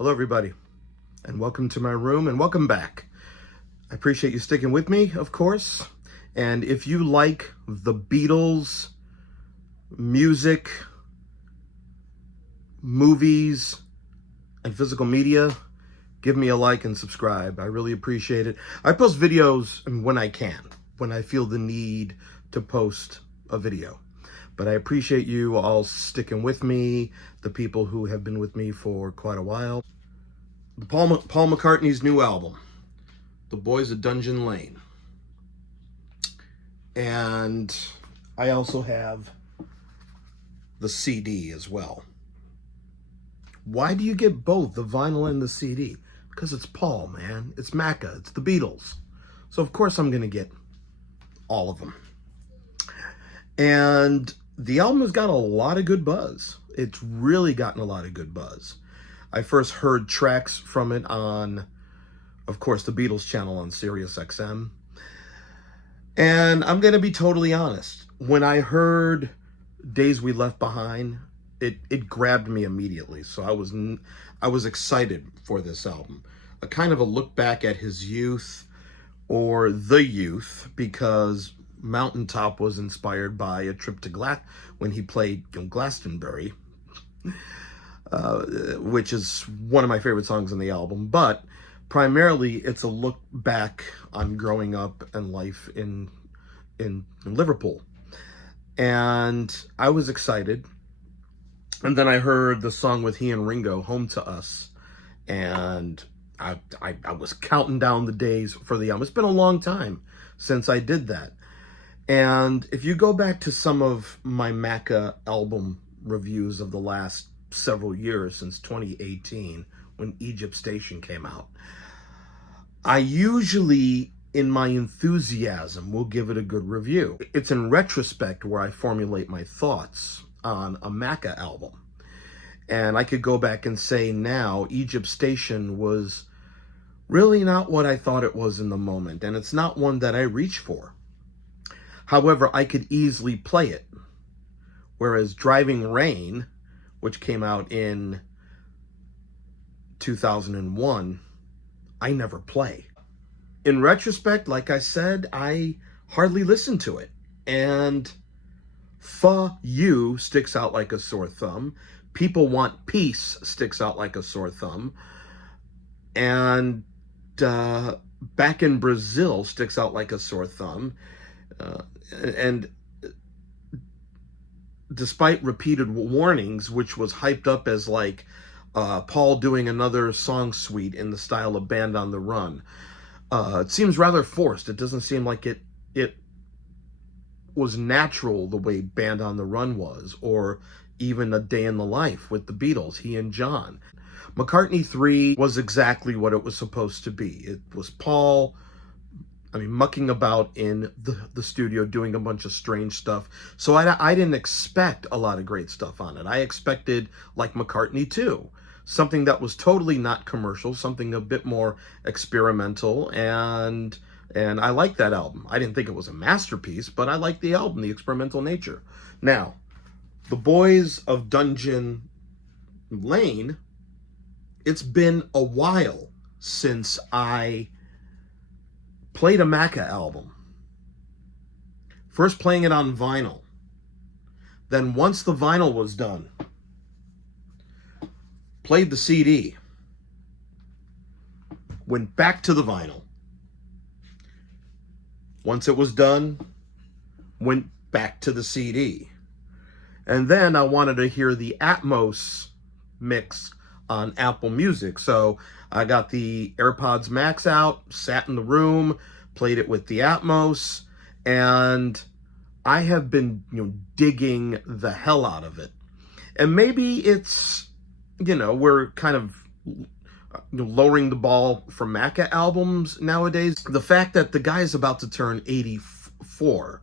Hello, everybody, and welcome to my room, and welcome back. I appreciate you sticking with me, of course. And if you like the Beatles, music, movies, and physical media, give me a like and subscribe. I really appreciate it. I post videos when I can, when I feel the need to post a video. But I appreciate you all sticking with me, the people who have been with me for quite a while. Paul McCartney's new album, The Boys of Dungeon Lane. And I also have the CD as well. Why do you get both, the vinyl and the CD? Because it's Paul, man. It's Macca. It's the Beatles. So of course I'm going to get all of them. And the album has got a lot of good buzz. It's really gotten a lot of good buzz. I first heard tracks from it on, of course, the Beatles channel on Sirius XM. And I'm going to be totally honest. When I heard Days We Left Behind, it grabbed me immediately. So I was excited for this album. A kind of a look back at his youth, or the youth, because Mountaintop was inspired by a trip to when he played Glastonbury, which is one of my favorite songs on the album. But primarily, it's a look back on growing up and life in Liverpool. And I was excited. And then I heard the song with he and Ringo, Home to Us, and I was counting down the days for the album. It's been a long time since I did that. And if you go back to some of my Macca album reviews of the last several years, since 2018, when Egypt Station came out, I usually, in my enthusiasm, will give it a good review. It's in retrospect where I formulate my thoughts on a Macca album. And I could go back and say now, Egypt Station was really not what I thought it was in the moment, and it's not one that I reach for. However, I could easily play it. Whereas Driving Rain, which came out in 2001, I never play. In retrospect, like I said, I hardly listen to it. And For You sticks out like a sore thumb. People Want Peace sticks out like a sore thumb. And Back in Brazil sticks out like a sore thumb. And despite repeated warnings, which was hyped up as like Paul doing another song suite in the style of Band on the Run, it seems rather forced. It doesn't seem like it was natural the way Band on the Run was, or even A Day in the Life with the Beatles, he and John. McCartney 3 was exactly what it was supposed to be. It was Paul, mucking about in the studio, doing a bunch of strange stuff. So I didn't expect a lot of great stuff on it. I expected, like McCartney 2, something that was totally not commercial, something a bit more experimental, and I liked that album. I didn't think it was a masterpiece, but I liked the album, the experimental nature. Now, The Boys of Dungeon Lane, it's been a while since I played a Macca album. First playing it on vinyl. Then once the vinyl was done, played the CD. Went back to the vinyl. Once it was done, went back to the CD. And then I wanted to hear the Atmos mix on Apple Music. So I got the AirPods Max out, sat in the room, played it with the Atmos, and I have been, digging the hell out of it. And maybe it's, we're kind of lowering the ball for Macca albums nowadays. The fact that the guy is about to turn 84,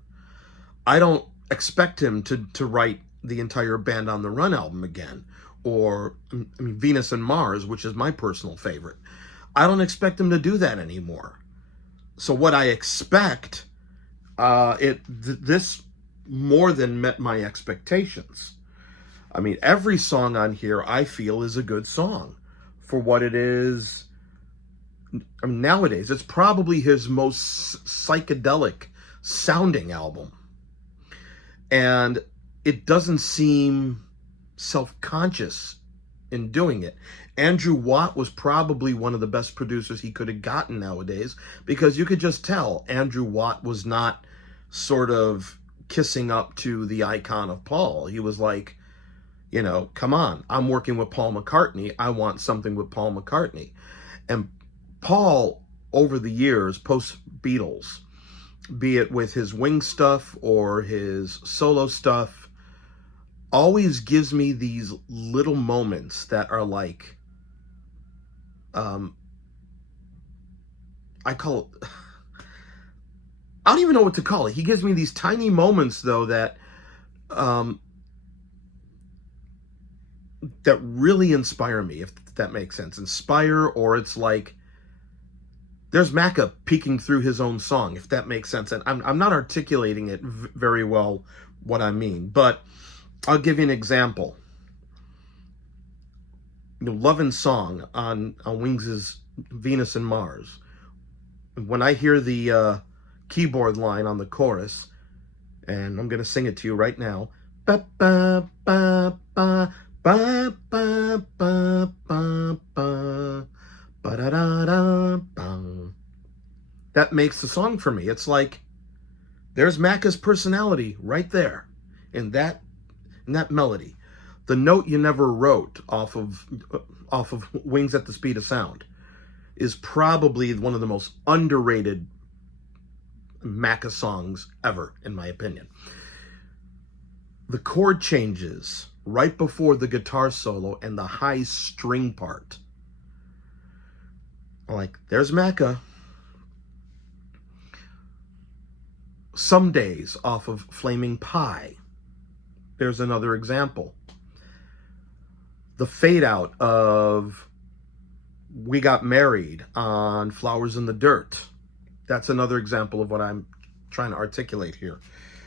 I don't expect him to write the entire Band on the Run album again, or Venus and Mars, which is my personal favorite. I don't expect him to do that anymore. So what I expect, this more than met my expectations. Every song on here I feel is a good song. for what it is. I mean, nowadays, it's probably his most psychedelic sounding album. And it doesn't seem self-conscious in doing it. Andrew Watt was probably one of the best producers he could have gotten nowadays, because you could just tell Andrew Watt was not sort of kissing up to the icon of Paul. He was like, you know, come on, I'm working with Paul McCartney. I want something with Paul McCartney. And Paul, over the years, post-Beatles, be it with his Wing stuff or his solo stuff, always gives me these little moments that are like, I call it, I don't even know what to call it. He gives me these tiny moments, though, that that really inspire me, if that makes sense. Inspire, or it's like, there's Macca peeking through his own song, if that makes sense. And I'm not articulating it very well, what I mean, but I'll give you an example. You know, Love and Song on Wings' Venus and Mars. When I hear the keyboard line on the chorus, and I'm going to sing it to you right now. Ba ba ba ba ba ba ba ba ba ba da da da bang. That makes the song for me. It's like, there's Macca's personality right there in that melody. The Note You Never Wrote off of Wings at the Speed of Sound is probably one of the most underrated Macca songs ever, in my opinion. The chord changes right before the guitar solo and the high string part. Like, there's Macca. Some Days off of Flaming Pie. There's another example. The fade out of We Got Married on Flowers in the Dirt. That's another example of what I'm trying to articulate here.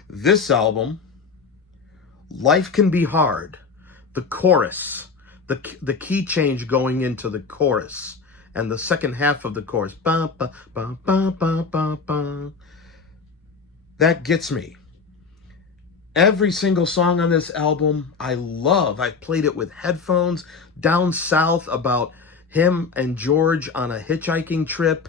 This album, Life Can Be Hard, the chorus, the key change going into the chorus, and the second half of the chorus, ba, ba, ba, ba, ba, ba, ba, that gets me. Every single song on this album, I love. I've played it with headphones down south, about him and George on a hitchhiking trip.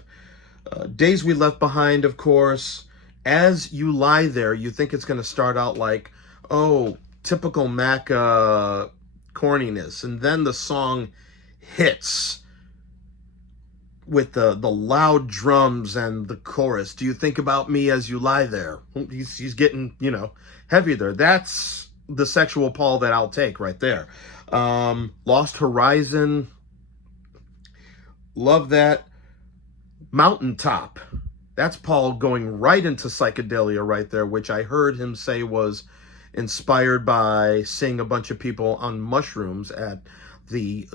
Days We Left Behind, of course. As You Lie There, you think it's going to start out like, oh, typical Macca corniness. And then the song hits with the loud drums and the chorus. Do you think about me as you lie there? He's getting, you know, heavy there. That's the sexual Paul that I'll take right there. Lost Horizon. Love that. Mountaintop. That's Paul going right into psychedelia right there, which I heard him say was inspired by seeing a bunch of people on mushrooms at the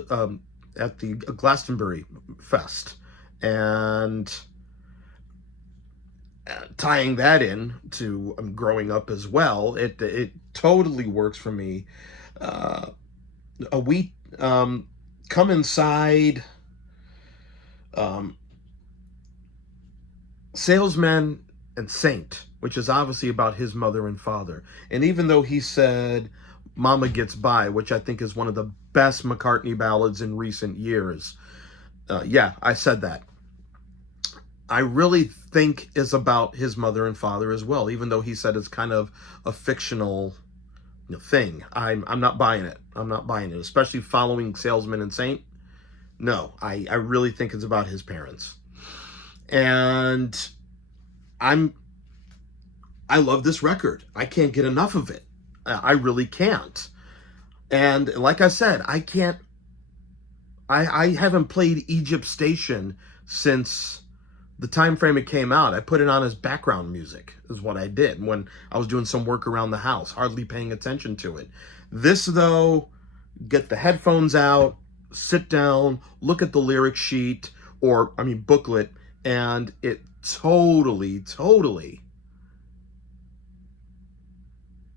Glastonbury Fest, and tying that in to growing up as well, it totally works for me. Come Inside, Salesman, and Saint, which is obviously about his mother and father. And even though he said Mama Gets By, which I think is one of the best McCartney ballads in recent years, yeah, I said that, I really think is about his mother and father as well, even though he said it's kind of a fictional, you know, thing. I'm not buying it. I'm not buying it, especially following Salesman and Saint. No, I really think it's about his parents. And I love this record. I can't get enough of it. I really can't. And like I said, I haven't played Egypt Station since the time frame it came out. I put it on as background music, is what I did when I was doing some work around the house, hardly paying attention to it. This, though, get the headphones out, sit down, look at the lyric sheet, booklet, and it totally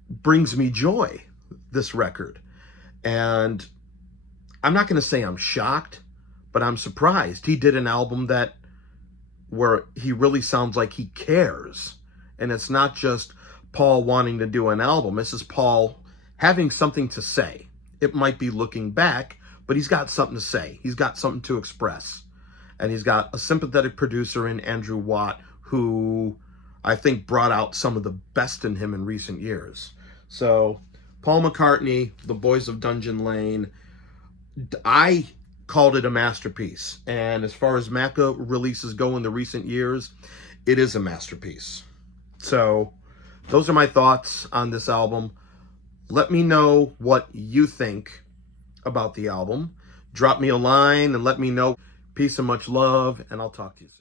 brings me joy, this record. And I'm not going to say I'm shocked, but I'm surprised. He did an album where he really sounds like he cares. And it's not just Paul wanting to do an album. This is Paul having something to say. It might be looking back, but he's got something to say. He's got something to express. And he's got a sympathetic producer in Andrew Watt, who I think brought out some of the best in him in recent years. So, Paul McCartney, The Boys of Dungeon Lane, I called it a masterpiece. And as far as Macca releases go in the recent years, it is a masterpiece. So, those are my thoughts on this album. Let me know what you think about the album. Drop me a line and let me know. Peace and much love, and I'll talk to you soon.